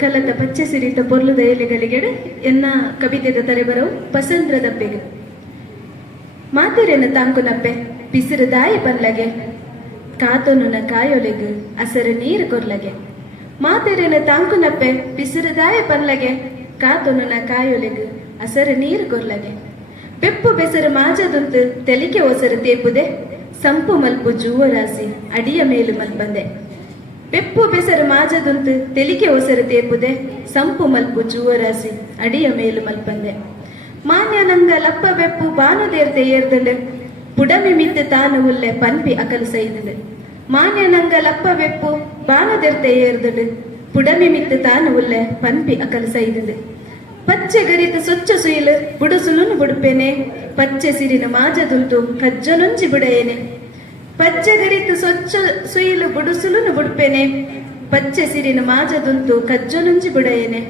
ಕಲತ ಪಚ್ಚೆ ಸಿರಿತ ಪೊರ್ಲುದ ಎಲೆಗಳಿಗೆ ಎನ್ನ ಕವಿತೆದ ತರೆ ಬರವು ಪಸಂದ್ರ ದಪ್ಪೆಗೆ ಮಾತೆರೆನ ತಾಂಕುನಪ್ಪೆ ಬಿಸಿರು ದಾಯಿ ಪನ್ಲಗೆ. ಕಾತೊನುನ ಕಾಯೊಲೆಗು, ಅಸರು ನೀರು ಕೊರ್ಲಗೆ. ಮಾತುರೆನ ತಾಂಕು ನಪ್ಪೆ, ಬಿಸಿರು ದಾಯ ಪಲ್ಲಗೆ ಕಾತೊನುನ ಕಾಯೊಲೆಗು, ಅಸರು ನೀರು ಕೊರ್ಲಗೆ. ಬೆಪ್ಪು ಬೆಸರು ಮಾಜದುಂತು, ತೆಲಿಕೆ ಒಸರು ತೇಪುದೆ. ಸಂಪು ಮಲ್ಪು ಜೂವರಾಸಿ, ಅಡಿಯ ಮೇಲು ಮಲ್ಪಂದೆ. ಬೆಪ್ಪು ಬೆಸರು ಮಾಜದುಂತು ತೆಲಿಕೆ ಒಸರು ತೇಪುದೆ, ಸಂಪು ಮಲ್ಪು ಜೂವರಾಸಿ, ಅಡಿಯ ಮೇಲು ಮಲ್ಪಂದೆ. ಮಾನ್ಯ ನಂಗ ಲಪ್ಪ ಬೆಪ್ಪು ಬಾನುದೇರ್ದೆ ಏರ್ದಂಡೆ, ಪುಡಮಿ ಮಿತ್ತು ತಾನು ಉಲ್ಲೆ ಪನ್ಪಿ ಅಕಲು ಸೈದಿದೆ ಮಾನ್ಯ ನಂಗ ಲಪ್ಪ ಬೆಪ್ಪು ಬಾನುದೆರ್ದೆ ಏರ್ದಂಡು, ಪುಡಮಿ ಮಿತ್ತು ತಾನು ಉಲ್ಲೆ ಪನ್ಪಿ ಅಕಲು ಸೈದಿದೆ ಪಚ್ಚೆ ಗರಿತ ಸ್ವಚ್ಛ ಸುಯಿಲು, ಬುಡುಸುಲುನು ಬುಡುಪೆನೆ, ಪಚ್ಚೆ ಸಿರಿನ ಮಾಜದುಂಟು ಕಜ್ಜನುಂಜಿ ಬುಡೆಯೇನೆ. ಪಚ್ಚಗರಿತು ಸ್ವಚ್ಛ ಸುಯಿಲು ಗುಡುಸುಲುನು ಬುಡ್ಪೆನೆ ಪಚ್ಚೆ ಸಿರಿನ ಮಾಜದುಂತು ಕಜ್ಜೊನುಂಜಿ ಬುಡಯೇನೆ.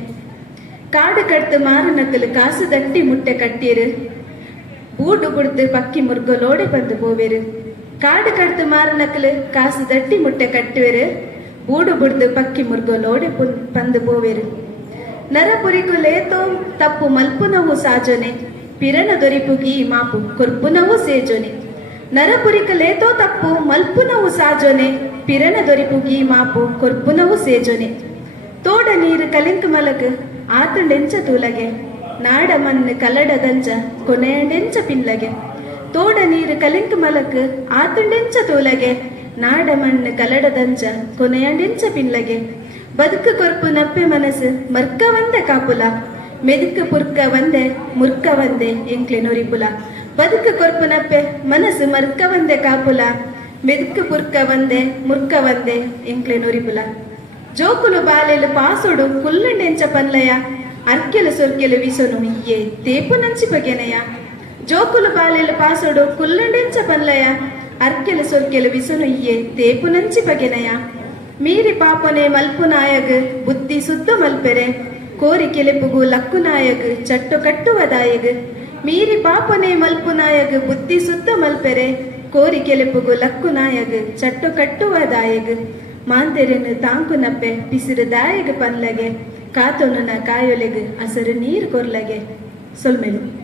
ಕಾಡು ಕಡ್ತು ಮಾರು ನಕಲು ಕಾಸು ದಟ್ಟಿ ಮುಟ್ಟೆ ಕಟ್ಟೀರು. ಬೂಡು ಕುಡ್ತು ಪಕ್ಕಿ ಮುರ್ಗಲೋಡೆ ಬಂದು போவேரு ಕಾಡು கடத்து மாறு நக்கலு காசு தட்டி முட்டை கட்டுவேரு ஊடு புடுது பக்கி முருகலோடு பந்து போவேரு ನರಪುರಿಕು ಲೇತೋ ತಪ್ಪು ಮಲ್ಪುನವು ಸಾಜೊನೆ. ಪಿರಣ ದೊರಿಪುಗಿ ಮಾಪು ಕೊರ್ಪುನವು ಸೇಜೊನೆ. ನರಪುರಿಕ ಲೇತೋ ತಪ್ಪು, ಮಲ್ಪುನವು ಸಾಜೊನೆ ಪಿರಣ ದೊರಿಪುಗಿ ಮಾಪು, ಕೊರ್ಪುನವು ಸೇಜೊನೆ. ತೋಡ ನೀರು ಕಲಿಂಕ್ ಮಲಕ್ ಆತುಂಡೆಂಚ ತೂಲಗೆ. ನಾಡ ಮಣ್ಣು ಕಲಡದಂಚ ಕೊನೆಯಂಡೆಂಚ ಪಿನ್ಲಗೆ. ತೋಡ ನೀರು ಕಲಿಂಕ್ ಮಲಕ್ ಆತುಂಡೆಂಚ ತೂಲಗೆ. ನಾಡ ಮಣ್ಣು ಕಲಡದಂಚ ಕೊನೆಯಂಡೆಂಚ ಪಿನ್ಲಗೆ. ಬದುಕು ಕೊರ್ಪು ನಪ್ಪೆ ಮನಸ್ಸು, ಮರ್ಕ ಒಂದೆ ಕಾಪುಲ. ಮೆದುಕು ಪುರ್ಕ ಒಂದೆ, ಮುರ್ಕ ಒಂದೆ, ಎಂಕ್ಲೆ ನೊರಿಪುಲ. ಬದುಕು ಕೊರ್ಪುನಪ್ಪೆ, ಮನಸ್ಸು ಮರ್ಕ ಒಂದೇ ಕಾಪುಲ. ಮೆದುಕು ಪುರ್ಕ ಒಂದೇ ಮುರ್ಕ ಒಂದೇ ಎಂಕ್ಲೆ ನುರಿಪುಲ. ಜೋಕುಲು ಬಾಲೆಲು ಪಾಸೊಡು ಕುಲ್ಲಂಡೆಂಚ ಪನ್ಲಯ. ಅರ್ಕೆಲು ಸೊರ್ಕೆಲು ವಿಸೊನು ಇಯ್ಯೆ ತೇಪು ನಂಚಿ ಬಗೆನೆಯ. ಜೋಕುಲು ಬಾಲೆಲು ಪಾಸೊಡು ಕುಲ್ಲಂಡೆಂಚ ಪನ್ಲಯ. ಅರ್ಕೆಲು ಸೊರ್ಕೆಲು ವಿಸೊನು ಇಯ್ಯೆ ತೇಪು ನಂಚಿ ಬಗೆನೆಯ. ಮೀರಿ ಪಾಪನೆ ಮಲ್ಪು ನಾಯಗ್, ಬುದ್ಧಿ ಸುದ್ದು ಮಲ್ಪೆರೆ. ಕೋರಿ ಕೆಲೆಪುಗು ಲಕ್ಕು ನಾಯಗ್, ಚಟ್ಟು ಕಟ್ಟುವದಾಯಗ್ ಮೀರಿ ಪಾಪನೆ ಮಲ್ಪು ನಾಯಗ್, ಬುದ್ಧಿ ಸುತ್ತ ಮಲ್ಪೆರೆ. ಕೋರಿ ಕೆಲೆಪುಗು ಲಕ್ಕು ನಾಯಗ್, ಚಟ್ಟು ಕಟ್ಟುವದಾಯಗ್ ಮಾಂತೆರೆನು ತಾಂಕು ನಪ್ಪೆ, ಬಿಸಿರು ದಾಯಗ ಪನ್ಲಗೆ. ಕಾತೊನುನ ಕಾಯೊಲೆಗ್ ಹಸರು ನೀರು ಕೊರ್ಲಗೆ. ಸೊಲ್ಮೆಲು.